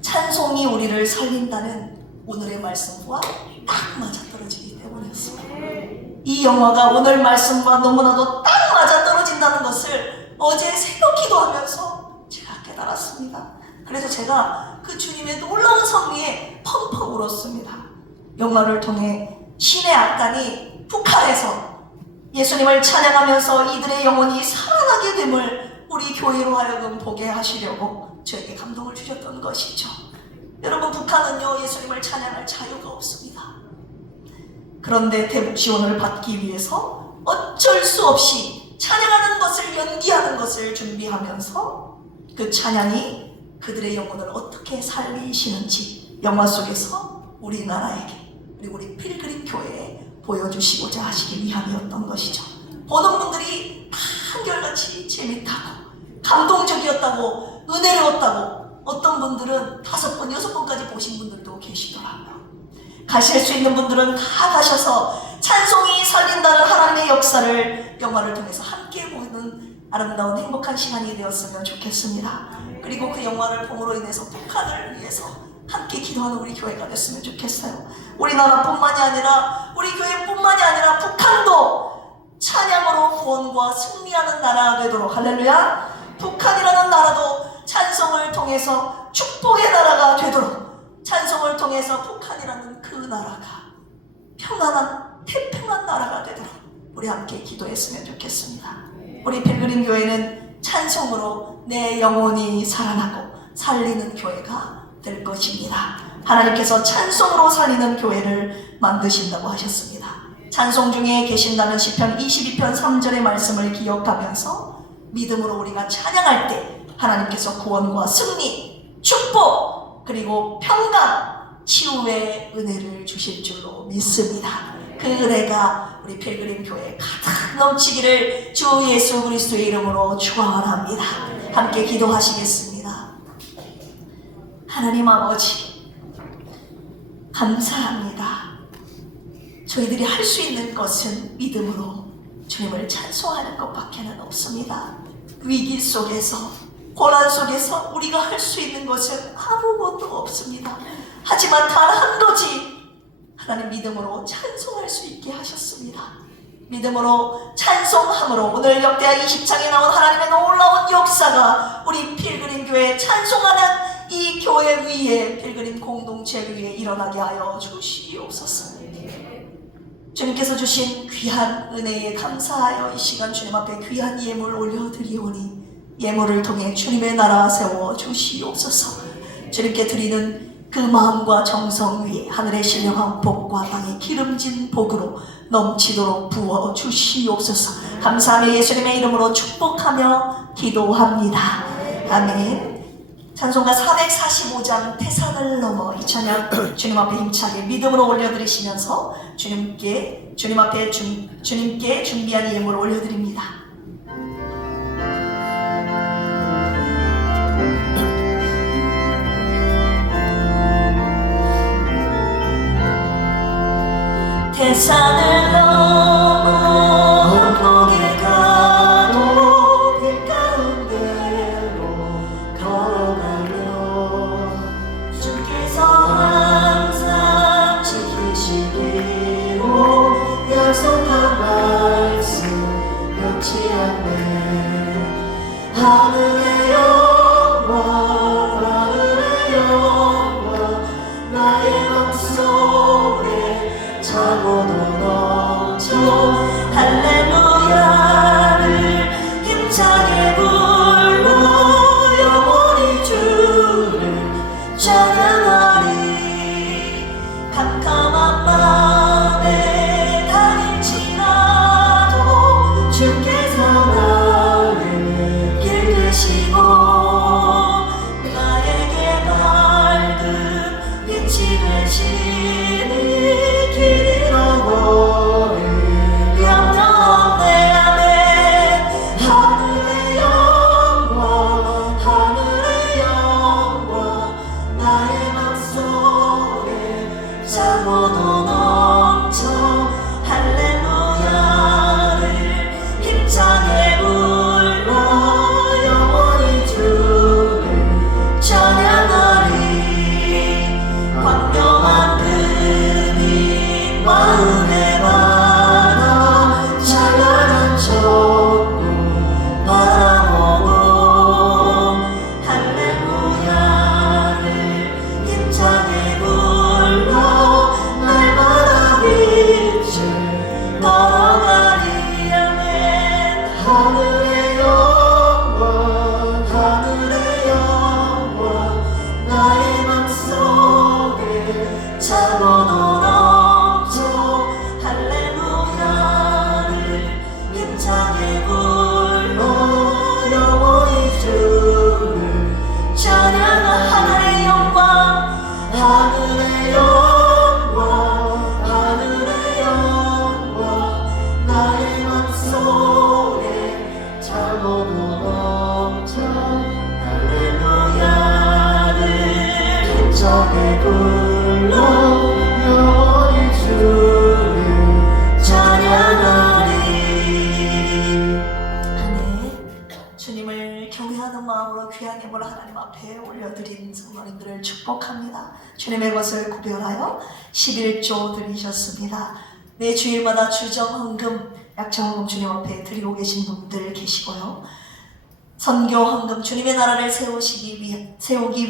찬송이 우리를 살린다는 오늘의 말씀과 딱 맞아떨어지기 때문이었습니다. 이 영화가 오늘 말씀과 너무나도 딱 맞아떨어진다는 것을 어제 새벽 기도하면서 제가 깨달았습니다. 그래서 제가 그 주님의 놀라운 섭리에 펑펑 울었습니다. 영화를 통해 신의 악단이 북한에서 예수님을 찬양하면서 이들의 영혼이 살아나게 됨을 우리 교회로 하여금 보게 하시려고 저에게 감동을 주셨던 것이죠. 여러분, 북한은요 예수님을 찬양할 자유가 없습니다. 그런데 대북 지원을 받기 위해서 어쩔 수 없이 찬양하는 것을, 연기하는 것을 준비하면서 그 찬양이 그들의 영혼을 어떻게 살리시는지 영화 속에서 우리나라에게, 그리고 우리 필그림 교회에 보여주시고자 하시기 위함이었던 것이죠. 보는 분들이 다 한결같이 재밌다고, 감동적이었다고, 은혜로웠다고, 어떤 분들은 5번, 6번까지 보신 분들도 계시더라고요. 가실 수 있는 분들은 다 가셔서 찬송이 살린다는 하나님의 역사를 영화를 통해서 함께 보는 아름다운 행복한 시간이 되었으면 좋겠습니다. 그리고 그 영화를 봄으로 인해서 북한을 위해서 함께 기도하는 우리 교회가 됐으면 좋겠어요. 우리나라뿐만이 아니라, 우리 교회뿐만이 아니라 북한도 찬양으로 구원과 승리하는 나라가 되도록, 할렐루야. 북한이라는 나라도 찬송을 통해서 축복의 나라가 되도록, 찬송을 통해서 북한이라는 그 나라가 평안한, 태평한 나라가 되도록 우리 함께 기도했으면 좋겠습니다. 우리 필그림 교회는 찬송으로 내 영혼이 살아나고 살리는 교회가 될 것입니다. 하나님께서 찬송으로 살리는 교회를 만드신다고 하셨습니다. 찬송 중에 계신다는 시편 22편 3절의 말씀을 기억하면서 믿음으로 우리가 찬양할 때 하나님께서 구원과 승리, 축복, 그리고 평강, 치유의 은혜를 주실 줄로 믿습니다. 그 은혜가 우리 필그림 교회에 가득 넘치기를 주 예수 그리스도의 이름으로 축원합니다. 함께 기도하시겠습니다. 하나님 아버지, 감사합니다. 저희들이 할 수 있는 것은 믿음으로 주님을 찬송하는 것밖에는 없습니다. 위기 속에서, 고난 속에서 우리가 할 수 있는 것은 아무것도 없습니다. 하지만 단 한 가지, 하나님 믿음으로 찬송할 수 있게 하셨습니다. 믿음으로 찬송함으로 오늘 역대하 20장에 나온 하나님의 놀라운 역사가 우리 필그림 교회 찬송하는 이 교회 위에, 필그림 공동체 위에 일어나게 하여 주시옵소서. 주님께서 주신 귀한 은혜에 감사하여 이 시간 주님 앞에 귀한 예물 올려드리오니 예물을 통해 주님의 나라 세워 주시옵소서. 주님께 드리는 그 마음과 정성 위에 하늘의 신령한 복과 땅의 기름진 복으로 넘치도록 부어 주시옵소서. 감사하며 예수님의 이름으로 축복하며 기도합니다. 아멘. 찬송가 445장 태산을 넘어 이 찬양 주님 앞에 힘차게 믿음으로 올려드리시면서 주님께 준비한 예물을 올려드립니다. 태산을 넘어 언덕에 가도 길 가운데로 걸어가며 주께서 항상 지키시기로 약속한 말씀 변치 않네. 하늘의 영광 하늘의 영광 나의 맘속에 차고도 넘쳐 할렐루야를 힘차게 불러 영원히 주를 찬양하리. 캄캄한 맘에 다닐지라도 주께서 나를 길 드시고 나에게 밝은 빛이 되시니 차고도 넘쳐 할렐루야를 힘차게 불러 영원히 주를 찬양하리. 광명한 그빛 마음에 받아 찬란한 천국 바라보고 할렐루야를 힘차게 불러 걸어가리. 아멘. 하늘의 영광 하늘의 영광 나의 맘속에 차고도 넘쳐 할렐루야를 힘차게 불러 영원히 주를 찬양하. 하늘의 영광 하늘의 영광 하늘의 영광 나의 맘속에 차고도 넘쳐 할렐루야를 힘차게 불러 영원히 주를 찬양하리. 아멘. 주님을 경외하는 마음으로 귀한 예물을 하나님 앞에 올려드린 성도님들을 축복합니다. 주님의 것을 구별하여 11조 드리셨습니다. 매 주일마다 주정헌금, 약정헌금 주님 앞에 드리고 계신 분들 계시고요. 선교헌금, 주님의 나라를 세우기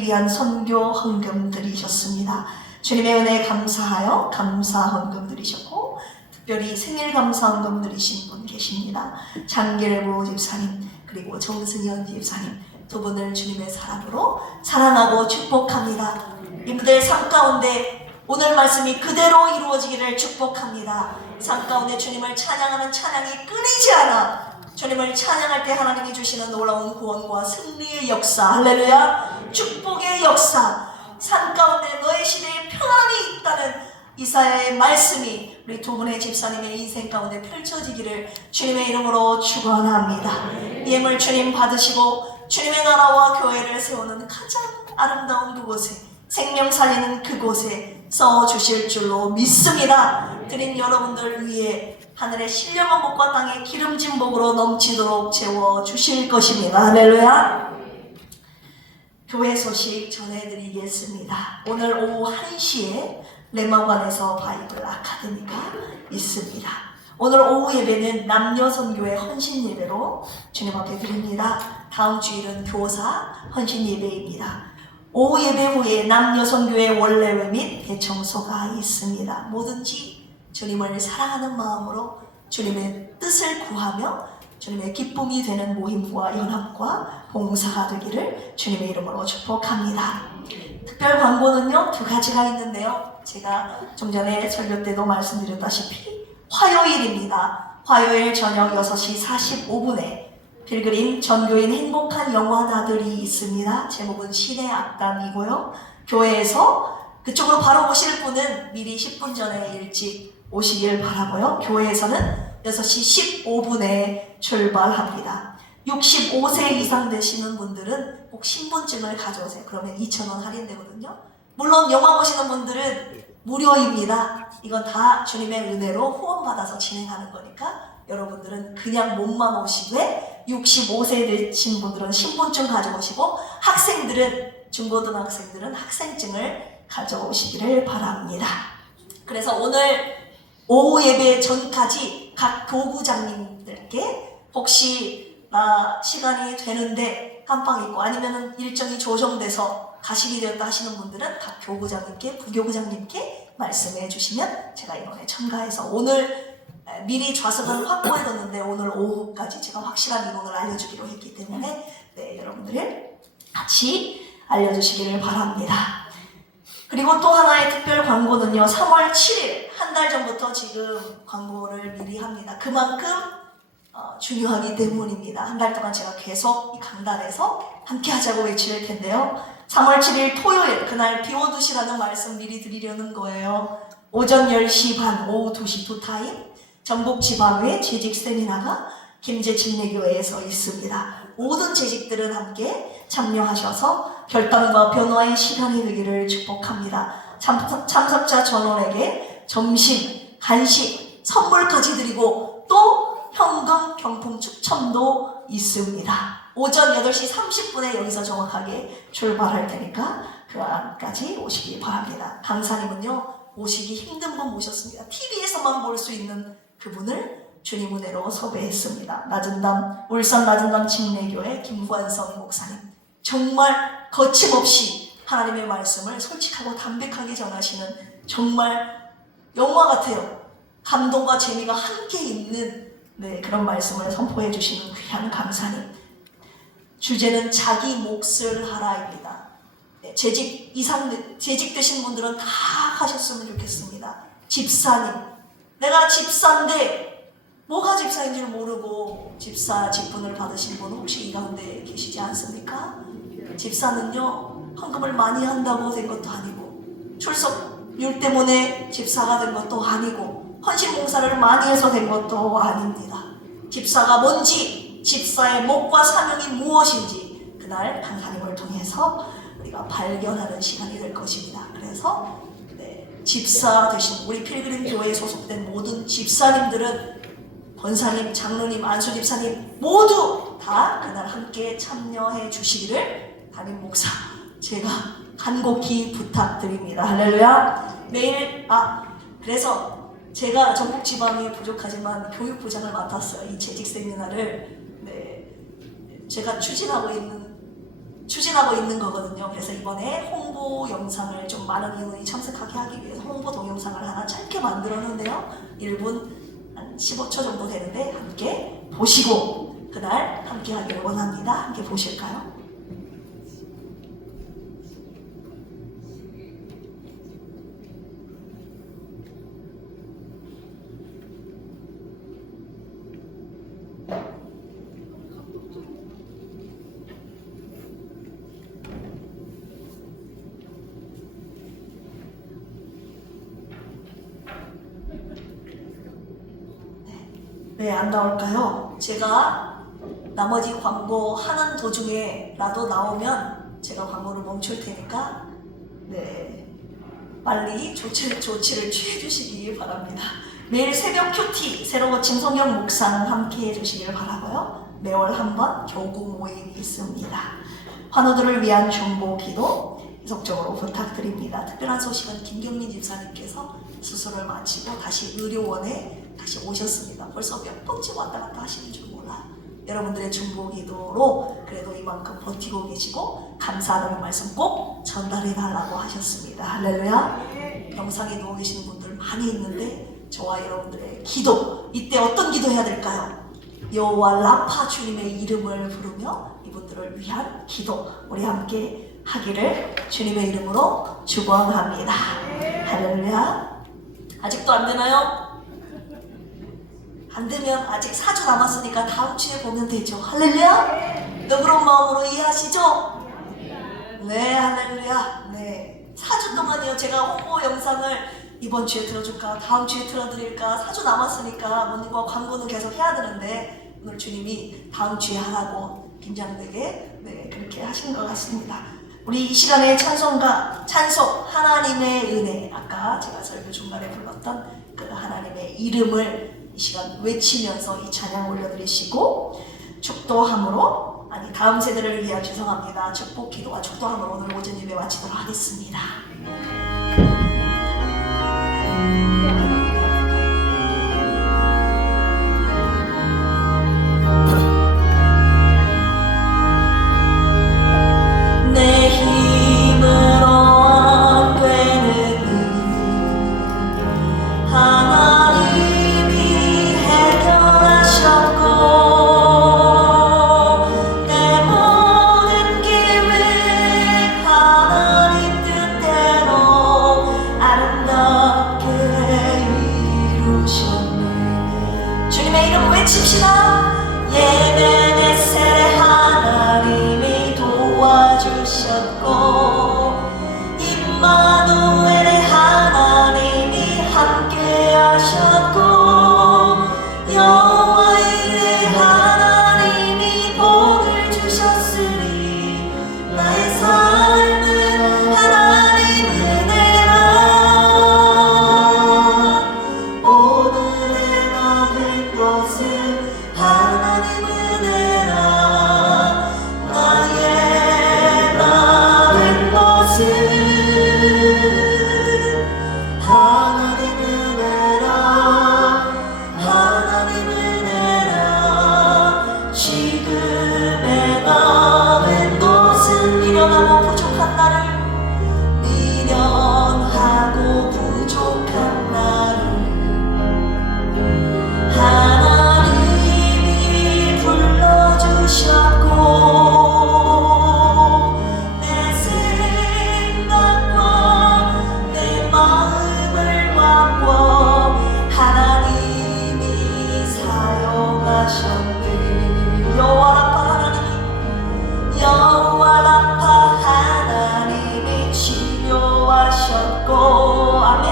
위한 선교헌금 드리셨습니다. 주님의 은혜에 감사하여 감사헌금 드리셨고, 특별히 생일감사헌금 드리신 분 계십니다. 장길보 집사님 그리고 정승현 집사님 두 분을 주님의 사랑으로 사랑하고 축복합니다. 이분들의 삶 가운데 오늘 말씀이 그대로 이루어지기를 축복합니다. 삶 가운데 주님을 찬양하는 찬양이 끊이지 않아 주님을 찬양할 때 하나님이 주시는 놀라운 구원과 승리의 역사, 할렐루야, 축복의 역사, 삶 가운데 너의 시대에 평안이 있다는 이사야의 말씀이 우리 두 분의 집사님의 인생 가운데 펼쳐지기를 주님의 이름으로 축원합니다. 예물 주님 받으시고 주님의 나라와 교회를 세우는 가장 아름다운 그곳에, 생명 살리는 그곳에 써주실 줄로 믿습니다. 드린 여러분들 위해 하늘의 신령한 복과 땅의 기름진 복으로 넘치도록 채워주실 것입니다. 할렐루야. 교회 소식 전해드리겠습니다. 오늘 오후 1시에 레마관에서 바이블 아카데미가 있습니다. 오늘 오후 예배는 남녀선교회 헌신 예배로 주님 앞에 드립니다. 다음 주일은 교사 헌신 예배입니다. 오후 예배 후에 남녀선교회 원래회 및 대청소가 있습니다. 뭐든지 주님을 사랑하는 마음으로 주님의 뜻을 구하며 주님의 기쁨이 되는 모임과 연합과 봉사가 되기를 주님의 이름으로 축복합니다. 특별 광고는요 2가지가 있는데요, 제가 좀 전에 설교 때도 말씀드렸다시피 화요일입니다. 화요일 저녁 6시 45분에 필그림 전교인 행복한 영화다들이 있습니다. 제목은 신의 악담이고요. 교회에서 그쪽으로 바로 오실 분은 미리 10분 전에 일찍 오시길 바라고요. 교회에서는 6시 15분에 출발합니다. 65세 이상 되시는 분들은 꼭 신분증을 가져오세요. 그러면 2,000원 할인되거든요. 물론 영화 보시는 분들은 무료입니다. 이건 다 주님의 은혜로 후원받아서 진행하는 거니까 여러분들은 그냥 몸만 오시되 65세 되신 분들은 신분증 가져오시고 학생들은 중고등학생들은 학생증을 가져오시기를 바랍니다. 그래서 오늘 오후 예배 전까지 각 교구장님들께 혹시 나 시간이 되는데 깜빡 잊고 아니면 일정이 조정돼서 가시게 되었다 하시는 분들은 각 교구장님께 부교구장님께 말씀해 주시면 제가 이번에 첨가해서 오늘 미리 좌석을 확보해뒀는데 오늘 오후까지 제가 확실한 인원을 알려주기로 했기 때문에 네, 여러분들 같이 알려주시기를 바랍니다. 그리고 또 하나의 특별 광고는요. 3월 7일 한 달 전부터 지금 광고를 미리 합니다. 그만큼 중요하기 때문입니다. 한 달 동안 제가 계속 이 강단에서 함께 하자고 외칠 텐데요. 3월 7일 토요일 그날 비워두시라는 말씀 미리 드리려는 거예요. 오전 10시 반, 오후 2시 두 타임 전북 지방회 재직 세미나가 김제 침례교회에서 있습니다. 모든 재직들은 함께 참여하셔서 결단과 변화의 시간이 되기를 축복합니다. 참석자 전원에게 점심, 간식, 선물까지 드리고 또 현금 경품 추첨도 있습니다. 오전 8시 30분에 여기서 정확하게 출발할 테니까 그 안까지 오시기 바랍니다. 강사님은요 오시기 힘든 분 모셨습니다. TV에서만 볼 수 있는 그분을 주님 은혜로 섭외했습니다. 울산 낮은담 침례교회 김관성 목사님. 정말 거침없이 하나님의 말씀을 솔직하고 담백하게 전하시는 정말 영화 같아요. 감동과 재미가 함께 있는 그런 말씀을 선포해 주시는 귀한 강사님. 주제는 자기 몫을 하라입니다. 재직 되신 분들은 다 하셨으면 좋겠습니다. 집사님, 내가 집사인데 뭐가 집사인 줄 모르고 집사 직분을 받으신 분 혹시 이 가운데 계시지 않습니까? 집사는요 헌금을 많이 한다고 된 것도 아니고 출석률 때문에 집사가 된 것도 아니고 헌신 봉사를 많이 해서 된 것도 아닙니다. 집사가 뭔지, 집사의 목과 사명이 무엇인지 그날 강사님을 통해서 우리가 발견하는 시간이 될 것입니다. 그래서 집사 되신 우리 필그림 교회에 소속된 모든 집사님들은 권사님, 장로님, 안수 집사님 모두 다 그날 함께 참여해 주시기를 담임 목사 제가 간곡히 부탁드립니다. 할렐루야. 매일 그래서 제가 전국 지방이 부족하지만 교육부장을 맡았어요. 이 재직 세미나를 제가 추진하고 있는 거거든요. 그래서 이번에 홍보 영상을 좀 많은 인원이 참석하게 하기 위해서 홍보 동영상을 하나 짧게 만들었는데요. 1분 한 15초 정도 되는데 함께 보시고 그날 함께 하기를 원합니다. 함께 보실까요? 왜 안 나올까요? 제가 나머지 광고 하는 도중에라도 나오면 제가 광고를 멈출 테니까 빨리 조치를 취해 주시기 바랍니다. 매일 새벽 큐티 새로 고친 성경 묵상 함께 해주시길 바라고요. 매월 한 번 교구 모임이 있습니다. 환우들을 위한 중보 기도 계속적으로 부탁드립니다. 특별한 소식은 김경민 집사님께서 수술을 마치고 다시 의료원에 다시 오셨습니다. 벌써 몇 번째 왔다 갔다 하시는 줄 몰라. 여러분들의 중보 기도로 그래도 이만큼 버티고 계시고 감사하는 말씀 꼭 전달해 달라고 하셨습니다. 할렐루야. 병상에 누워 계시는 분들 많이 있는데 저와 여러분들의 기도, 이때 어떤 기도 해야 될까요? 여호와 라파 주님의 이름을 부르며 이분들을 위한 기도 우리 함께 하기를 주님의 이름으로 축원합니다. 할렐루야. 아직도 안 되나요? 안 되면 아직 4주 남았으니까 다음 주에 보면 되죠. 할렐루야? 너그러운 마음으로 이해하시죠? 네, 할렐루야. 네, 4주 동안이요. 제가 홍보 영상을 이번 주에 들어줄까 다음 주에 들어드릴까 4주 남았으니까 뭐님과 광고는 계속 해야 되는데 오늘 주님이 다음 주에 하라고 긴장되게 그렇게 하신 것 같습니다. 우리 이 시간에 찬송가 찬송 하나님의 은혜, 아까 제가 설교 중간에 불렀던 그 하나님의 이름을 이 시간 외치면서 이 찬양 올려드리시고, 축도함으로, 아니 다음 세대를 위한 죄송합니다. 축복 기도와 축도함으로 오늘 오전 예배 마치도록 하겠습니다. 내 힘으로 안 되는 하나님이 해결하셨고, 내 모든 계획 하나님 뜻대로 아름답게 이루셨네. 주님의 이름 외칩시다. 예배 내 세례 하나님이 도와주셨고, 임마누엘의 하나님이 함께 하셨고, 여호와 이레 하나님이 복을 주셨으니 나의 삶은 하나님 은혜라. 오늘의 나된 것은 하나님 은혜라. 나의 나된 것은 하나님 은혜라. 하나님 은혜라. 지금의 나된 것은 미련하고 부족한 나를, 미련하고 부족한 나를 하나님이 불러주셨고, 내 생각과 내 마음을 바꿔 하나님이 사용하셨네. 여호와 라파 하나님이, 여호와 라파 하나님이 치료하셨고, 아멘.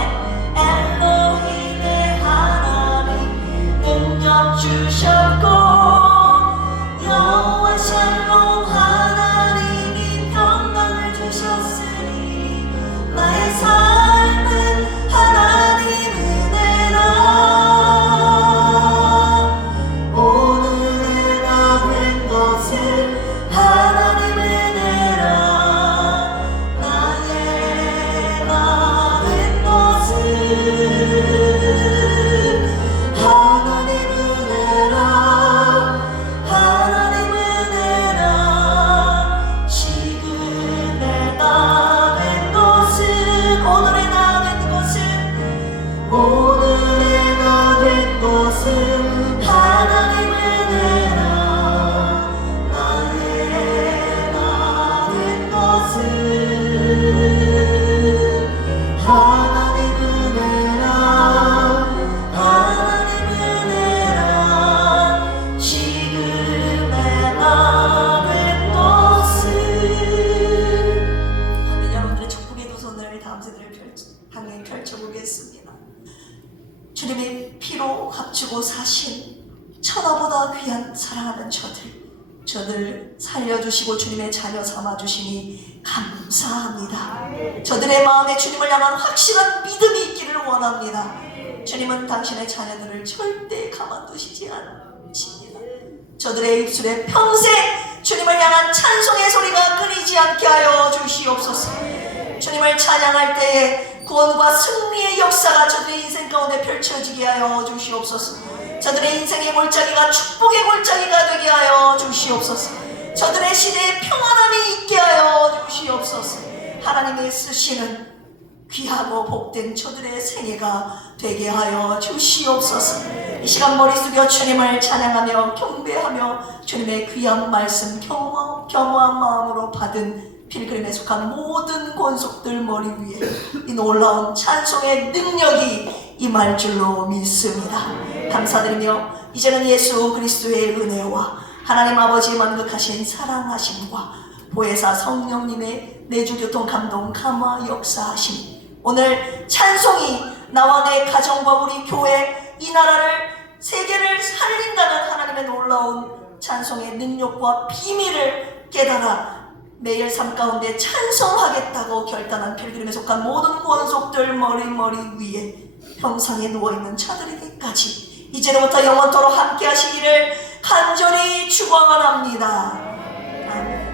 엘로힘의 하나님 능력 주셨고, 여호와 샬롬 하나님이 평강을 주셨으니 나의 삶은 하나님 은혜라. 오늘의 나된 것은 하나님 은혜라. 나의 나된 것은 하나님 은혜라. 하나님 은혜라. 지금의 나된 것은, 오늘의 나된 것은, 오늘의 나된 것은 하나님 은혜라. 나의 나된 것은 하나님 은혜라. 하나님 은혜라. 지금의 나된 것은. 아멘. 여러분들의 축복의 두 손을 다음 세대를 향해 펼쳐보겠습니다. 주님의 피로 값주고 사신 천하보다 귀한 사랑하는 저들 살려주시고 주님의 자녀 삼아주시니 감사합니다. 저들의 마음에 주님을 향한 확실한 믿음이 있기를 원합니다. 주님은 당신의 자녀들을 절대 가만두시지 않으십니다. 저들의 입술에 평생 주님을 향한 찬송의 소리가 끊이지 않게 하여 주시옵소서. 주님을 찬양할 때에 구원과 승리의 역사가 저들의 인생 가운데 펼쳐지게 하여 주시옵소서. 저들의 인생의 골짜기가 축복의 골짜기가 되게 하여 주시옵소서. 저들의 시대에 평안함이 있게 하여 주시옵소서. 하나님의 쓰시는 귀하고 복된 저들의 생애가 되게 하여 주시옵소서. 이 시간 머리 숙여 주님을 찬양하며 경배하며 주님의 귀한 말씀 겸허한 마음으로 받은 필그림에 속한 모든 권속들 머리 위에 이 놀라운 찬송의 능력이 임할 줄로 믿습니다. 감사드리며 이제는 예수 그리스도의 은혜와 하나님 아버지의 만극하신 사랑하심과 보혜사 성령님의 내주교통 감동 감화 역사하심, 오늘 찬송이 나와 내 가정과 우리 교회 이 나라를 세계를 살린다는 하나님의 놀라운 찬송의 능력과 비밀을 깨달아 매일 삶 가운데 찬송하겠다고 결단한 필그림에 속한 모든 권속들 머리 위에 평상에 누워있는 자들에게까지 이제로부터 영원토록 함께 하시기를 간절히 축원합니다. 아멘.